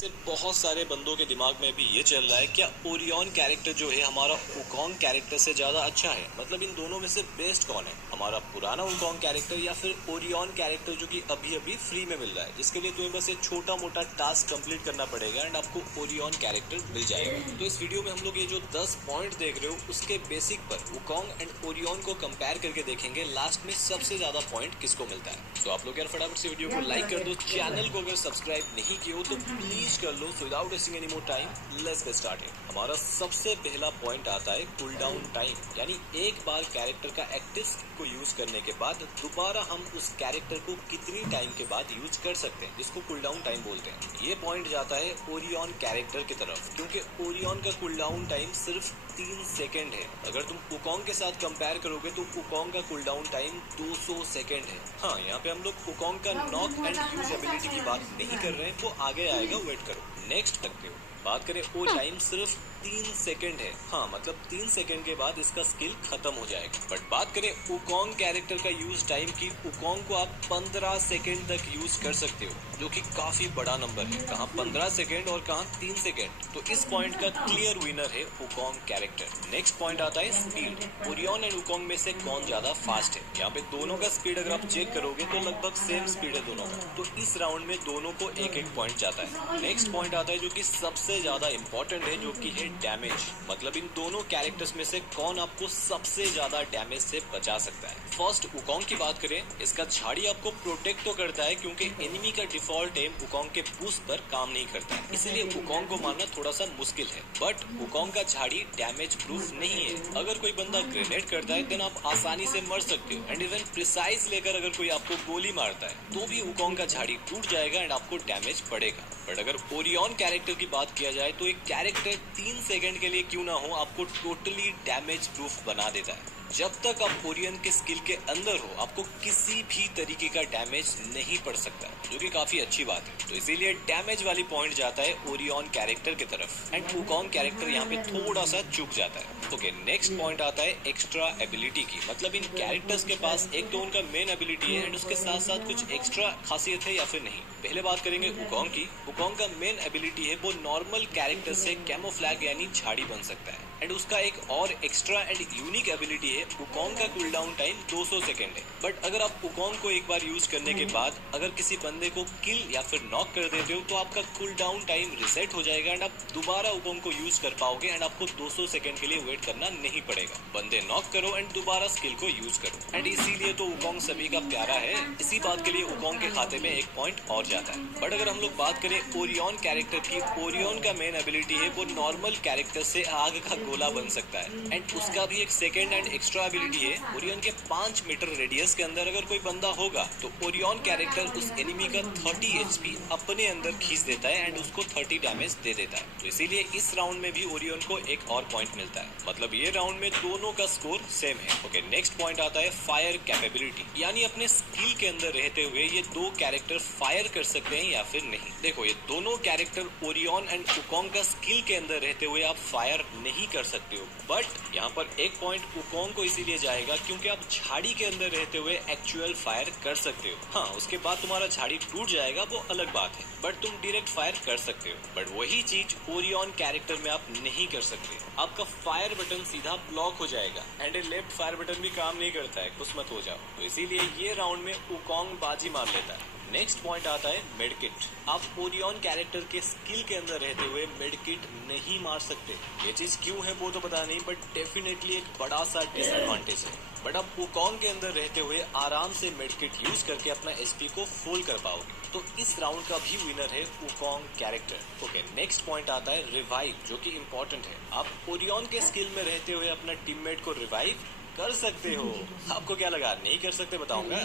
सिर्फ बहुत सारे बंदों के दिमाग में भी ये चल रहा है क्या ओरियन कैरेक्टर जो है हमारा वुकोंग कैरेक्टर से ज्यादा अच्छा है। मतलब इन दोनों में से बेस्ट कौन है, हमारा पुराना वुकोंग कैरेक्टर या फिर ओरियन कैरेक्टर जो कि अभी अभी फ्री में मिल रहा है, जिसके लिए तुम्हें बस एक छोटा मोटा टास्क कंप्लीट करना पड़ेगा एंड आपको ओरियन कैरेक्टर मिल जाएगा। तो इस वीडियो में हम लोग ये जो 10 पॉइंट देख रहे हो उसके बेसिक पर वुकोंग एंड ओरियन को कंपेयर करके देखेंगे लास्ट में सबसे ज्यादा पॉइंट किसको मिलता है। तो आप लोग यार फटाफट से वीडियो को लाइक कर दो, चैनल को अगर सब्सक्राइब नहीं किए हो तो प्लीज कर लो। So without wasting any more time let's get started. हमारा सबसे पहला पॉइंट आता है कूल डाउन टाइम, यानी एक बार कैरेक्टर का एक्टिव स्किल को यूज करने के बाद दोबारा हम उस कैरेक्टर को कितनी टाइम के बाद यूज कर सकते हैं, जिसको कूल डाउन टाइम बोलते हैं। ये पॉइंट जाता है ओरियन कैरेक्टर की तरफ, क्योंकि ओरियन का कूल डाउन टाइम सिर्फ 3 सेकेंड है। अगर तुम वुकोंग के साथ कंपेयर करोगे तो वुकोंग का कूल डाउन टाइम 200 सेकेंड है। हाँ, यहाँ पे हम लोग वुकोंग का नॉक एंड यूज एबिलिटी की बात नहीं कर रहे हैं, वो आगे आएगा, वेट करो। नेक्स्ट करते हो बात करें ओ टाइम सिर्फ 3 सेकेंड है। हाँ, मतलब 3 सेकेंड के बाद इसका स्किल खत्म हो जाएगा। बट बात करें वुकोंग कैरेक्टर का यूज टाइम की, वुकोंग को आप 15 सेकेंड तक यूज कर सकते हो, जो कि काफी बड़ा नंबर है। कहाँ 15 सेकेंड और कहाँ 3 सेकेंड। तो इस पॉइंट का क्लियर विनर है वुकोंग कैरेक्टर। नेक्स्ट पॉइंट आता है स्पीड। ओरियन एंड वुकोंग में से कौन ज्यादा फास्ट है। यहाँ पे दोनों का स्पीड अगर आप चेक करोगे तो लगभग सेम स्पीड है दोनों का। तो इस राउंड में दोनों को एक एक पॉइंट जाता है। नेक्स्ट पॉइंट आता है जो कि सबसे ज्यादा इंपॉर्टेंट है, जो कि है डैमेज। मतलब इन दोनों कैरेक्टर्स में से कौन आपको सबसे ज्यादा डैमेज से बचा सकता है। फर्स्ट वुकोंग की बात करें, इसका झाड़ी आपको प्रोटेक्ट तो करता है, क्योंकि एनिमी का डिफॉल्ट एम वुकोंग के बूस्ट पर काम नहीं करता है, इसलिए वुकोंग को मारना थोड़ा सा मुश्किल है। बट वुकोंग का झाड़ी डैमेज प्रूफ नहीं है। अगर कोई बंदा ग्रेनेड करता है देन आप आसानी से मर सकते हो, एंड इवन प्रिसाइज लेकर अगर कोई आपको गोली मारता है तो भी वुकोंग का झाड़ी टूट जाएगा एंड आपको डैमेज पड़ेगा। बट अगर ओरियन कैरेक्टर की बात किया जाए तो एक कैरेक्टर 3 सेकंड के लिए क्यों ना हो आपको टोटली डैमेज प्रूफ बना देता है। जब तक आप ओरियन के स्किल के अंदर हो आपको किसी भी तरीके का डैमेज नहीं पड़ सकता, जो कि काफी अच्छी बात है। तो इसीलिए डैमेज वाली पॉइंट जाता है ओरियन कैरेक्टर की तरफ, एंड वुकोंग कैरेक्टर यहाँ पे थोड़ा सा चूक जाता है। ओके, नेक्स्ट पॉइंट आता है एक्स्ट्रा एबिलिटी की। मतलब इन कैरेक्टर्स के पास एक तो उनका मेन एबिलिटी है एंड उसके साथ साथ कुछ एक्स्ट्रा खासियत है या फिर नहीं। पहले बात करेंगे वुकोंग की। वुकोंग का मेन एबिलिटी है वो नॉर्मल कैरेक्टर से कैमोफ्लैग यानी झाड़ी बन सकता है, एंड उसका एक और एक्स्ट्रा एंड यूनिक एबिलिटी है वुकोंग का कूल डाउन टाइम 200 सेकेंड है। बट अगर आप वुकोंग को एक बार यूज करने के बाद अगर किसी बंदे को किल या फिर नॉक कर देते हो तो आपका कूल डाउन टाइम रिसेट हो जाएगा एंड आप दोबारा वुकोंग को यूज कर पाओगे एंड आपको 200 सेकेंड के लिए वेट करना नहीं पड़ेगा। बंदे नॉक करो एंड दोबारा स्किल को यूज करो, एंड इसीलिए तो वुकोंग सभी का प्यारा है। इसी बात के लिए वुकोंग के खाते में एक पॉइंट और जाता है। बट अगर हम लोग बात करें ओरियन कैरेक्टर की, ओरियन का मेन एबिलिटी है वो नॉर्मल कैरेक्टर से आग का गोला बन सकता है, एंड उसका भी एक सेकेंड एंड एक्स्ट्रा एबिलिटी है। ओरियन के 5 मीटर रेडियस के अंदर अगर कोई बंदा होगा तो ओरियन कैरेक्टर उस एनिमी का 30 एचपी अपने अंदर खींच देता है एंड उसको 30 डैमेज दे देता है। तो इसीलिए इस राउंड में भी ओरियन को एक और पॉइंट मिलता है। मतलब ये राउंड में दोनों का स्कोर सेम है। ओके, नेक्स्ट पॉइंट आता है फायर कैपेबिलिटी, यानी अपने स्किल के अंदर रहते हुए ये दो कैरेक्टर फायर कर सकते हैं या फिर नहीं। देखो, ये दोनों कैरेक्टर ओरियन एंड वुकोंग का स्किल के अंदर रहते हुए आप फायर नहीं कर सकते हो। बट यहाँ पर एक पॉइंट वुकोंग को इसीलिए जाएगा क्योंकि आप झाड़ी के अंदर रहते हुए एक्चुअल फायर कर सकते हो। हाँ, उसके बाद तुम्हारा झाड़ी टूट जाएगा वो अलग बात है, बट तुम डायरेक्ट फायर कर सकते हो। बट वही चीज ओरियन कैरेक्टर में आप नहीं कर सकते। आपका फायर बटन सीधा ब्लॉक हो जाएगा एंड लेफ्ट फायर बटन भी काम नहीं करता है, कुछ मत हो जाओ। तो इसीलिए ये राउंड में वुकोंग बाजी मार लेता है। नेक्स्ट पॉइंट आता है मेडकिट। आप ओरियन कैरेक्टर के स्किल के अंदर रहते हुए मेडकिट नहीं मार सकते। ये चीज क्यों है वो तो पता नहीं, बट डेफिनेटली एक बड़ा सा डिसएडवांटेज है। बट आप वुकोंग के अंदर रहते हुए आराम से मेडकिट यूज करके अपना एचपी को फुल कर पाओगे। तो इस राउंड का भी विनर है Wukong character. Okay, next point आता है रिवाइव, जो कि इम्पोर्टेंट है। आप ओरियन के स्किल में रहते हुए अपना टीममेट को रिवाइव कर सकते हो। आपको क्या लगा नहीं कर सकते, बताऊंगा।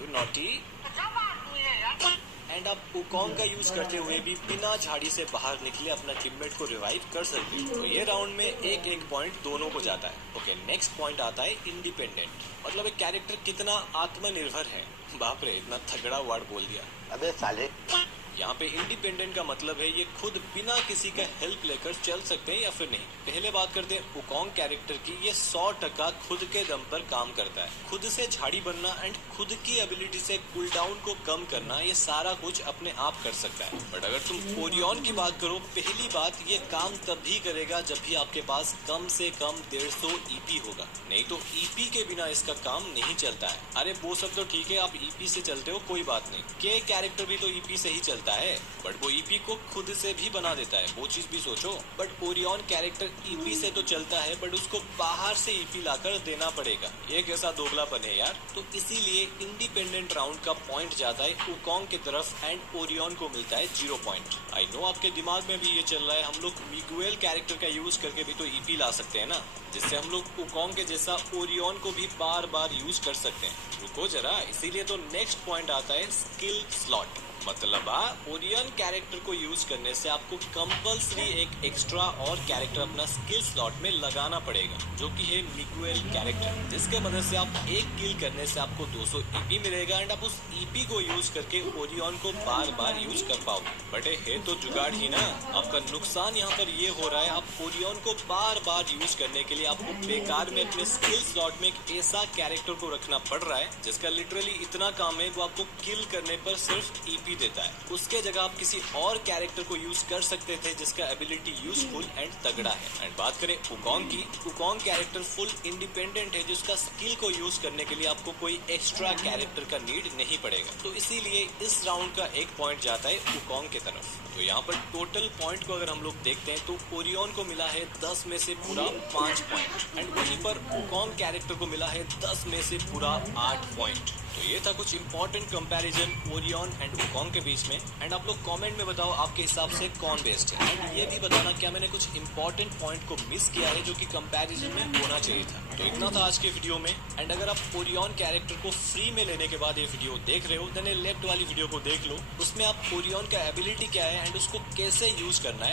You naughty. एंड आप वुकोंग का यूज करते हुए भी बिना झाड़ी से बाहर निकले अपना टीममेट को रिवाइव कर सकते हो। तो ये राउंड में एक एक पॉइंट दोनों को जाता है। ओके, नेक्स्ट पॉइंट आता है इंडिपेंडेंट। मतलब एक कैरेक्टर कितना आत्मनिर्भर है। बाप रे, इतना तगड़ा वर्ड बोल दिया। अबे साले। यहाँ पे इंडिपेंडेंट का मतलब है ये खुद बिना किसी का हेल्प लेकर चल सकते हैं या फिर नहीं। पहले बात करते हैं वुकोंग कैरेक्टर की। ये 100% खुद के दम पर काम करता है। खुद से झाड़ी बनना एंड खुद की एबिलिटी से कूल डाउन को कम करना, ये सारा कुछ अपने आप कर सकता है। बट अगर तुम ओरियन की बात करो, पहली बात ये काम तभी करेगा जब भी आपके पास कम से कम 150 ईपी होगा, नहीं तो ईपी के बिना इसका काम नहीं चलता है। अरे वो सब तो ठीक है, आप ईपी से चलते हो कोई बात नहीं, के कैरेक्टर भी तो ईपी से ही चलता है, बट वो ईपी को खुद से भी बना देता है, वो चीज भी सोचो। बट ओरियन कैरेक्टर ईपी से तो चलता है, बट उसको बाहर से ईपी लाकर देना पड़ेगा। ये कैसा दोगलापन है यार। तो इसीलिए इंडिपेंडेंट राउंड का पॉइंट जाता है वुकोंग की तरफ एंड ओरियन को मिलता है 0 पॉइंट। आई नो आपके दिमाग में भी ये चल रहा है, हम लोग मिगुएल कैरेक्टर का यूज करके भी तो ईपी ला सकते हैं ना, जिससे हम लोग वुकोंग के जैसा ओरियन को भी बार बार यूज कर सकते हैं। रुको जरा, इसीलिए तो नेक्स्ट पॉइंट आता है स्किल स्लॉट। मतलब ओरियन कैरेक्टर को यूज करने से आपको कंपल्सरी एक एक्स्ट्रा और कैरेक्टर अपना स्किल स्लॉट में लगाना पड़ेगा, जो कि है मिगुएल कैरेक्टर, जिसके मदद से आप एक किल करने से आपको 200 ईपी मिलेगा एंड आप उस ईपी को यूज करके ओरियन को बार बार यूज कर पाओगे। बट है तो जुगाड़ ही ना। आपका नुकसान यहाँ पर ये हो रहा है, आप ओरियन को बार बार यूज करने के लिए आपको बेकार में अपने स्किल स्लॉट में एक ऐसा कैरेक्टर को रखना पड़ रहा है जिसका लिटरली इतना काम है वो आपको किल करने पर सिर्फ ईपी देता है। उसके जगह आप किसी और कैरेक्टर को यूज कर सकते थे जिसका एबिलिटी यूजफुल एंड तगड़ा है। एंड बात करें वुकोंग की, वुकोंग कैरेक्टर फुल इंडिपेंडेंट है, जिसका स्किल को यूज करने के लिए आपको कोई एक्स्ट्रा कैरेक्टर का नीड नहीं पड़ेगा। तो इसीलिए इस राउंड का एक पॉइंट जाता है वुकोंग की तरफ। तो यहाँ पर टोटल पॉइंट को अगर हम लोग देखते हैं तो ओरियन को मिला है 10 में से पूरा 5 पॉइंट एंड वहीं पर वुकोंग कैरेक्टर को मिला है 10 में से पूरा 8 पॉइंट। तो ये था कुछ important comparison Orion and Wukong के बीच में। एंड आप लोग कमेंट में बताओ आपके हिसाब से कौन बेस्ट है। एंड ये भी बताना क्या मैंने कुछ इंपॉर्टेंट पॉइंट को मिस किया है जो कि कंपैरिजन में होना चाहिए था। तो इतना था आज के वीडियो में। एंड अगर आप ओरियन कैरेक्टर को फ्री में लेने के बाद ये वीडियो देख रहे हो, देन लेफ्ट वाली वीडियो को देख लो, उसमें आप ओरियन का एबिलिटी क्या है एंड उसको कैसे यूज करना है